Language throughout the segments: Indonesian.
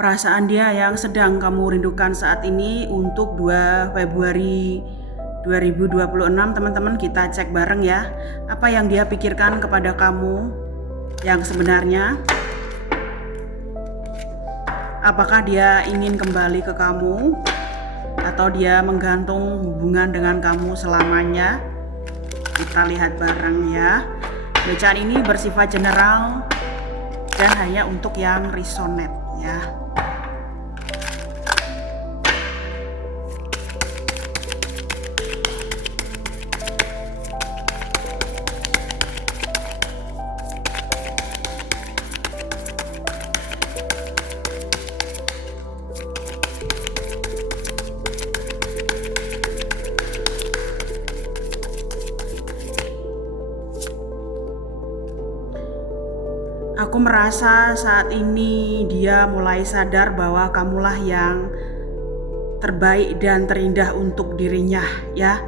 perasaan dia yang sedang kamu rindukan saat ini untuk 2 Februari 2026. Teman-teman, kita cek bareng ya, apa yang dia pikirkan kepada kamu yang sebenarnya. Apakah dia ingin kembali ke kamu atau dia menggantung hubungan dengan kamu selamanya? Kita lihat bareng ya. Bacaan ini bersifat general dan hanya untuk yang resonate ya. Aku merasa saat ini dia mulai sadar bahwa kamulah yang terbaik dan terindah untuk dirinya ya.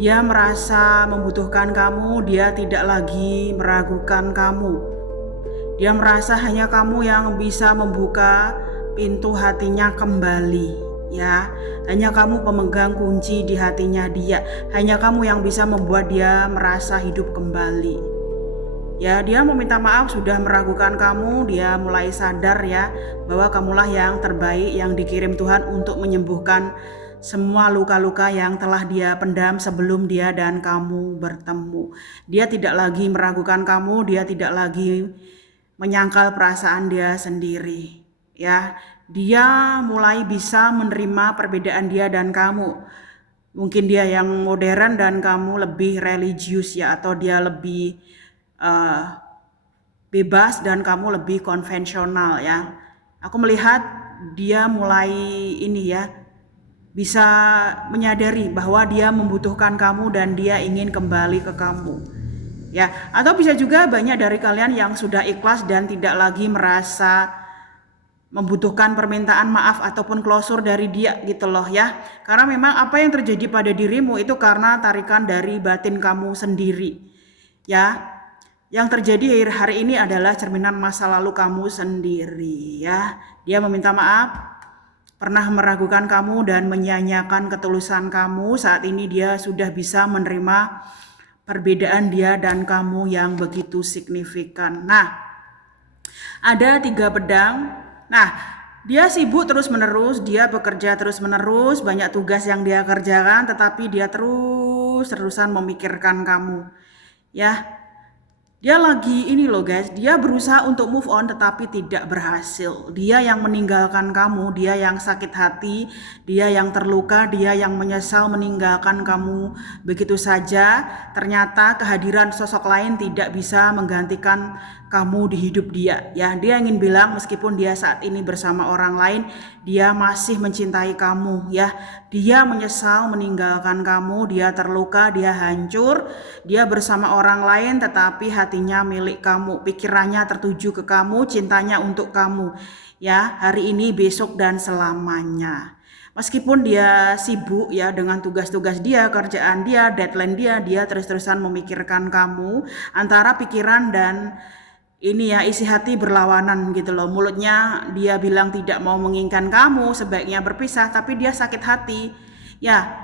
Dia merasa membutuhkan kamu, dia tidak lagi meragukan kamu. Dia merasa hanya kamu yang bisa membuka pintu hatinya kembali ya. Hanya kamu pemegang kunci di hatinya dia. Hanya kamu yang bisa membuat dia merasa hidup kembali. Ya, dia meminta maaf sudah meragukan kamu. Dia mulai sadar ya bahwa kamulah yang terbaik yang dikirim Tuhan untuk menyembuhkan semua luka-luka yang telah dia pendam sebelum dia dan kamu bertemu. Dia tidak lagi meragukan kamu, dia tidak lagi menyangkal perasaan dia sendiri. Ya, dia mulai bisa menerima perbedaan dia dan kamu. Mungkin dia yang modern dan kamu lebih religius ya, atau dia lebih bebas dan kamu lebih konvensional ya. Aku melihat dia mulai ini ya, bisa menyadari bahwa dia membutuhkan kamu dan dia ingin kembali ke kamu ya. Atau bisa juga banyak dari kalian yang sudah ikhlas dan tidak lagi merasa membutuhkan permintaan maaf ataupun closure dari dia gitu loh ya. Karena memang apa yang terjadi pada dirimu itu karena tarikan dari batin kamu sendiri ya. Yang terjadi hari ini adalah cerminan masa lalu kamu sendiri ya. Dia meminta maaf, pernah meragukan kamu dan menyia-nyiakan ketulusan kamu. Saat ini dia sudah bisa menerima perbedaan dia dan kamu yang begitu signifikan. Nah, ada 3 pedang. Nah, dia sibuk terus-menerus, dia bekerja terus-menerus, banyak tugas yang dia kerjakan, tetapi dia terus-terusan memikirkan kamu ya. Dia lagi ini loh guys, dia berusaha untuk move on tetapi tidak berhasil. Dia yang meninggalkan kamu, dia yang sakit hati, dia yang terluka, dia yang menyesal meninggalkan kamu begitu saja. Ternyata kehadiran sosok lain tidak bisa menggantikan kamu di hidup dia ya. Dia ingin bilang meskipun dia saat ini bersama orang lain, dia masih mencintai kamu ya. Dia menyesal meninggalkan kamu, dia terluka, dia hancur, dia bersama orang lain tetapi hatinya milik kamu, pikirannya tertuju ke kamu, cintanya untuk kamu ya, hari ini, besok dan selamanya. Meskipun dia sibuk ya dengan tugas-tugas dia, kerjaan dia, deadline dia, dia terus-terusan memikirkan kamu. Antara pikiran dan ini ya, isi hati berlawanan gitu loh. Mulutnya dia bilang tidak mau menginginkan kamu, sebaiknya berpisah, tapi dia sakit hati ya.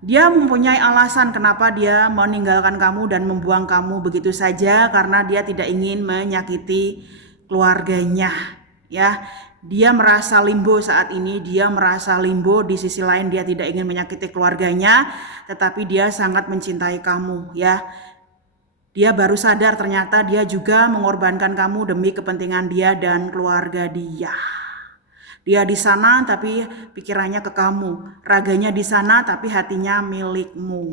Dia mempunyai alasan kenapa dia meninggalkan kamu dan membuang kamu begitu saja, karena dia tidak ingin menyakiti keluarganya ya. Dia merasa limbo saat ini, dia merasa limbo. Di sisi lain dia tidak ingin menyakiti keluarganya, tetapi dia sangat mencintai kamu ya. Dia baru sadar ternyata dia juga mengorbankan kamu demi kepentingan dia dan keluarga dia. Dia di sana tapi pikirannya ke kamu, raganya di sana tapi hatinya milikmu.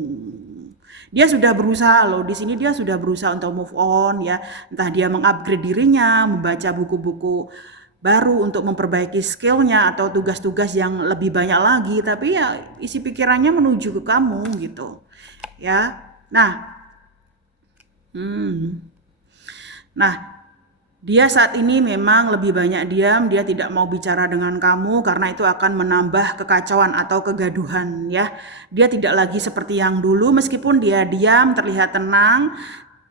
Dia sudah berusaha loh, di sini dia sudah berusaha untuk move on ya. Entah dia mengupgrade dirinya, membaca buku-buku baru untuk memperbaiki skillnya atau tugas-tugas yang lebih banyak lagi, tapi ya isi pikirannya menuju ke kamu gitu ya. Nah, dia saat ini memang lebih banyak diam, dia tidak mau bicara dengan kamu karena itu akan menambah kekacauan atau kegaduhan ya. Dia tidak lagi seperti yang dulu, meskipun dia diam, terlihat tenang,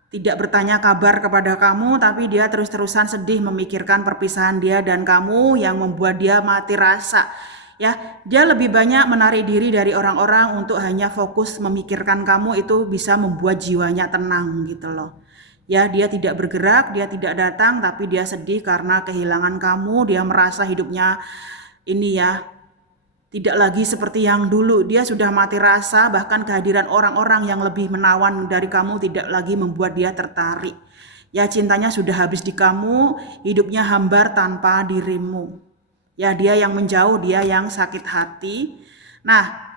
tidak bertanya kabar kepada kamu, tapi dia terus-terusan sedih memikirkan perpisahan dia dan kamu yang membuat dia mati rasa. Ya, dia lebih banyak menarik diri dari orang-orang untuk hanya fokus memikirkan kamu, itu bisa membuat jiwanya tenang gitu loh. Ya, dia tidak bergerak, dia tidak datang, tapi dia sedih karena kehilangan kamu. Dia merasa hidupnya ini ya tidak lagi seperti yang dulu. Dia sudah mati rasa, bahkan kehadiran orang-orang yang lebih menawan dari kamu tidak lagi membuat dia tertarik. Ya, cintanya sudah habis di kamu, hidupnya hambar tanpa dirimu. Ya, dia yang menjauh, dia yang sakit hati. Nah,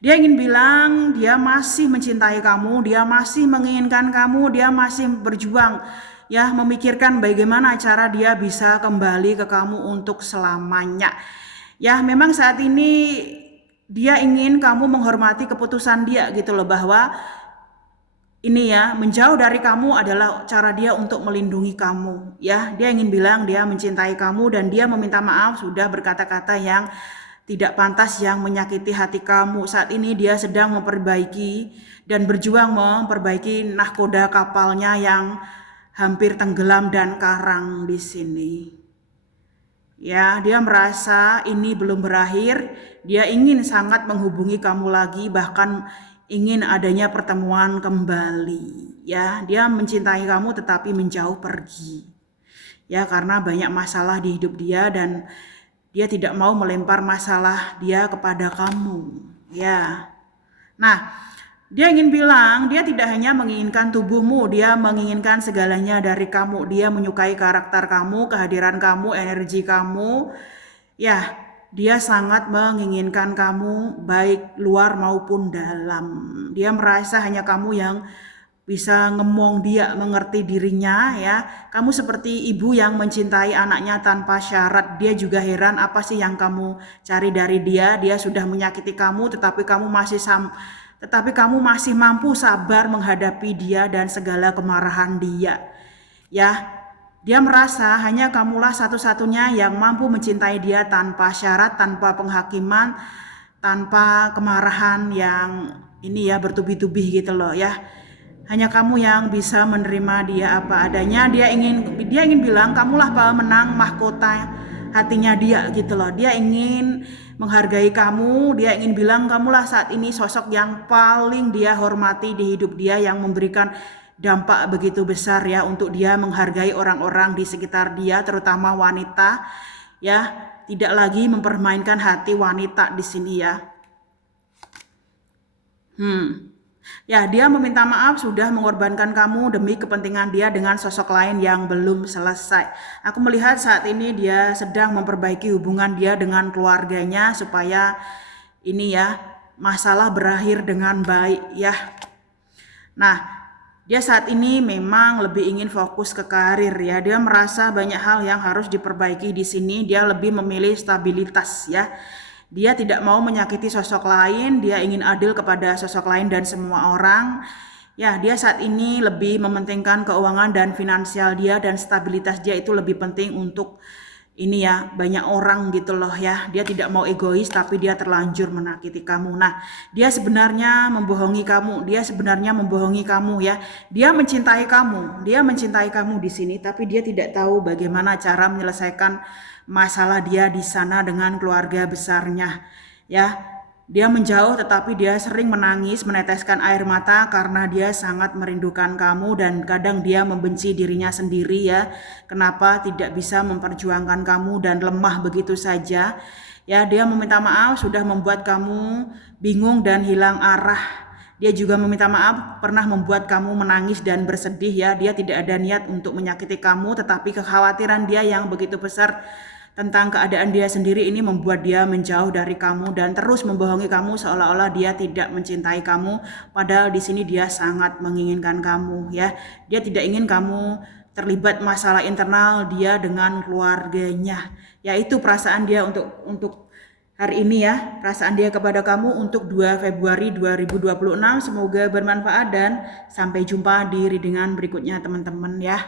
dia ingin bilang dia masih mencintai kamu, dia masih menginginkan kamu, dia masih berjuang ya memikirkan bagaimana cara dia bisa kembali ke kamu untuk selamanya. Ya, memang saat ini dia ingin kamu menghormati keputusan dia gitu loh, bahwa ini ya, menjauh dari kamu adalah cara dia untuk melindungi kamu. Ya, dia ingin bilang dia mencintai kamu dan dia meminta maaf sudah berkata-kata yang tidak pantas yang menyakiti hati kamu. Saat ini dia sedang memperbaiki dan berjuang memperbaiki nahkoda kapalnya yang hampir tenggelam dan karang di sini. Ya, dia merasa ini belum berakhir. Dia ingin sangat menghubungi kamu lagi, bahkan ingin adanya pertemuan kembali. Ya, dia mencintai kamu tetapi menjauh pergi. Ya, karena banyak masalah di hidup dia dan dia tidak mau melempar masalah dia kepada kamu. Ya. Nah, dia ingin bilang, dia tidak hanya menginginkan tubuhmu, dia menginginkan segalanya dari kamu. Dia menyukai karakter kamu, kehadiran kamu, energi kamu. Ya, dia sangat menginginkan kamu baik luar maupun dalam. Dia merasa hanya kamu yang bisa ngemong dia, mengerti dirinya ya. Kamu seperti ibu yang mencintai anaknya tanpa syarat. Dia juga heran apa sih yang kamu cari dari dia. Dia sudah menyakiti kamu tetapi kamu masih mampu sabar menghadapi dia dan segala kemarahan dia. Ya, dia merasa hanya kamulah satu-satunya yang mampu mencintai dia tanpa syarat, tanpa penghakiman, tanpa kemarahan yang ini ya bertubi-tubi gitu loh ya. Hanya kamu yang bisa menerima dia apa adanya. Dia ingin bilang kamulah pemenang mahkota hatinya dia gitu loh. Dia ingin menghargai kamu, dia ingin bilang kamulah saat ini sosok yang paling dia hormati di hidup dia, yang memberikan dampak begitu besar ya untuk dia menghargai orang-orang di sekitar dia, terutama wanita ya, tidak lagi mempermainkan hati wanita di sini ya. Ya, dia meminta maaf sudah mengorbankan kamu demi kepentingan dia dengan sosok lain yang belum selesai. Aku melihat saat ini dia sedang memperbaiki hubungan dia dengan keluarganya supaya ini ya, masalah berakhir dengan baik ya. Nah, dia saat ini memang lebih ingin fokus ke karir ya. Dia merasa banyak hal yang harus diperbaiki di sini. Dia lebih memilih stabilitas ya. Dia tidak mau menyakiti sosok lain, dia ingin adil kepada sosok lain dan semua orang. Ya, dia saat ini lebih mementingkan keuangan dan finansial dia, dan stabilitas dia itu lebih penting untuk ini ya, banyak orang gitu loh ya. Dia tidak mau egois tapi dia terlanjur menyakiti kamu. Nah, dia sebenarnya membohongi kamu. Dia sebenarnya membohongi kamu ya. Dia mencintai kamu. Dia mencintai kamu di sini tapi dia tidak tahu bagaimana cara menyelesaikan masalah dia di sana dengan keluarga besarnya ya. Dia menjauh tetapi dia sering menangis, meneteskan air mata karena dia sangat merindukan kamu, dan kadang dia membenci dirinya sendiri ya. Kenapa tidak bisa memperjuangkan kamu dan lemah begitu saja ya. Dia meminta maaf sudah membuat kamu bingung dan hilang arah. Dia juga meminta maaf pernah membuat kamu menangis dan bersedih ya. Dia tidak ada niat untuk menyakiti kamu, tetapi kekhawatiran dia yang begitu besar tentang keadaan dia sendiri ini membuat dia menjauh dari kamu dan terus membohongi kamu seolah-olah dia tidak mencintai kamu, padahal di sini dia sangat menginginkan kamu ya. Dia tidak ingin kamu terlibat masalah internal dia dengan keluarganya. Yaitu perasaan dia untuk hari ini ya, perasaan dia kepada kamu untuk 2 Februari 2026. Semoga bermanfaat dan sampai jumpa di readingan berikutnya teman-teman ya.